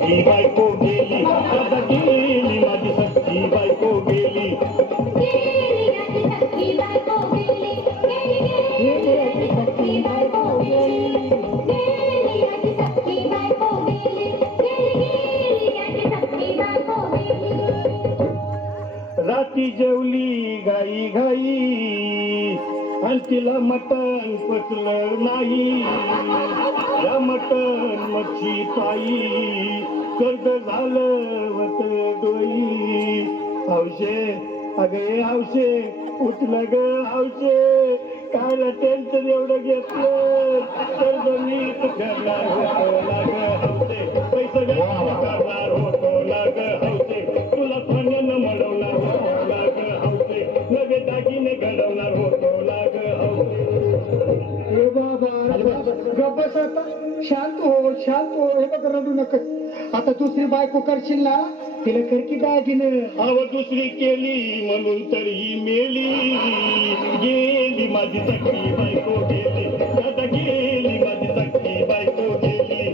ही बायको गेली आता गेली माझी सख्खी बायको गेली राती जेवली घाई घाई आणि तिला मटण पचलं नाही या मटण मच्छी पायी कर्ज झालं वत डोई हौशे अगे हौशे उठलं ग हौशे कायला टेन्शन एवढं घेतलं कर्ज नीट करणार होतो लाग हौशे पैसे करणार होतो लाग हौशे तुला सोन्यानं मळवणार होतो लाग हौशे नवे दागिने घडवणार होतो लाग हौशे हे बाबा गप्पस आता शांत हो हे बघ रडू नका आता दुसरी बायको करशील ना तिला कर की दागिने अव दुसरी केली म्हणून तर ही मेली गेली माझी सख्खी बायको गेली आता गेली माझी सख्खी बायको गेली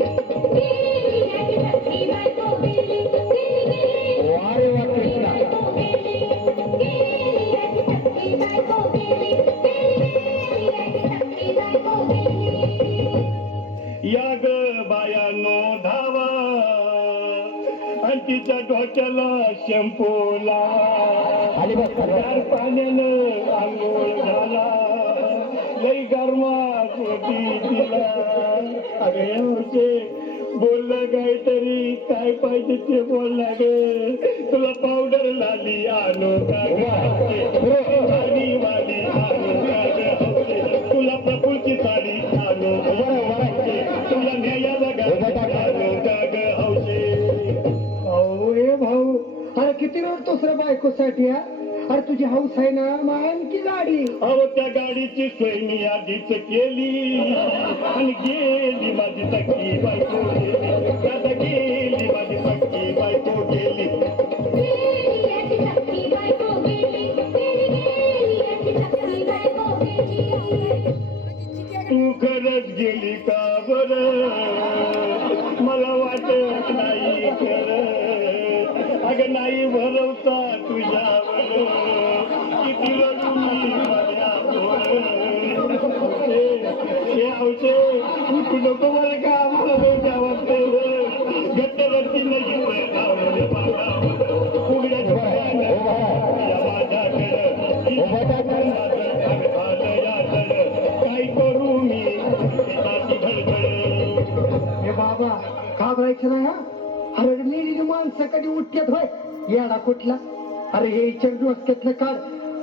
वारे वा कृष्णा या ग बायानो धावा आणि तिच्या डोक्याला शॅम्पूला गार पाण्यानं आंघोळ झाला लई गरमात होती तिला अगे होते बोललं काहीतरी काय पाहिजे ते बोलला ग तुला पावडर लाली आणू का साडी वाली आणू का ग तुला प्रफुलची साडी आणू तुला न्यायाला आणू का ग हौसे अहो हे भाऊ अरे किती रडतोस रे बायकोसाठी हा अरे तुझी हौस आहे ना मान की गाडी अहो त्या गाडीची सोय मी आधीच केली आणि गेली माझी सख्खी बायको गेली आता गेली माझी सख्खी बायको गेली तू खरंच गेली का बरं मला वाटत नाही खरं अगं नाही भरवता तुझ्यावर किती रडू मी माझ्यावर हे औषे तू नको मला का आम्हाला वेगळ्या वाटते घट्ट रस्ती नाही काय करू मी हे बाबा घाबरायचं नाही हा अरे निरीने माणसं कधी उठ्यात होय येडा कुठला अरे हे इचक डोसक्यातलं काढ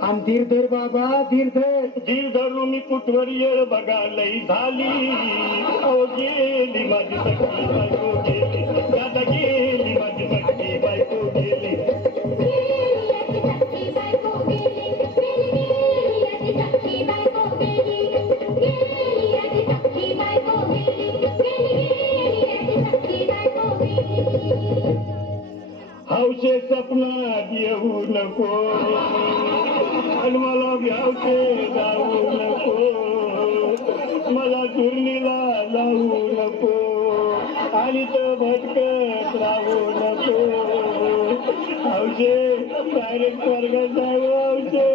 आणि धीर धर बाबा धीर धर जीव धरू मी कुठवर येळ बघा लई झाली अहो गेली माझी सख्खी बायको गेली दादा गेली माझी सख्खी बायको गेली हौशे सपनात येऊ नको आणि मला हौशे जाऊ नको मला चुरणीला जाऊ नको आणि तो भटकत राहू नको हौशे डायरेक्ट स्वर्गात जाऊ हौशे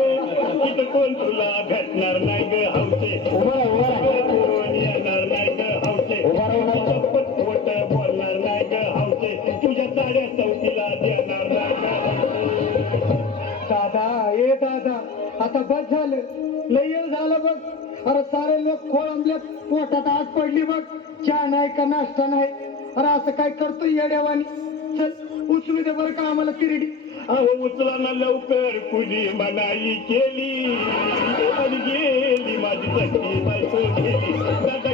इथं कोण तुला भेटणार नाही ग हौशे कोण येणार नाही ग हौशे शपथ खोट बोलणार नाही ग हौशे तुझ्या साड्या चौकीला देणार नाही दादा ए दादा आता बस झालं लय येळ झालं बघ अरे सारे लोक खोळंबले पोटात आग पडली बघ चहा नाही का नाश्ता नाही अरे असं काय करतोय येड्यावानी चल उचलू दे बरं का आम्हाला तिरडी अहो उचला ना लवकर कुणी मनाई केली आणि गेली माझी सख्खी बायको गेली दादा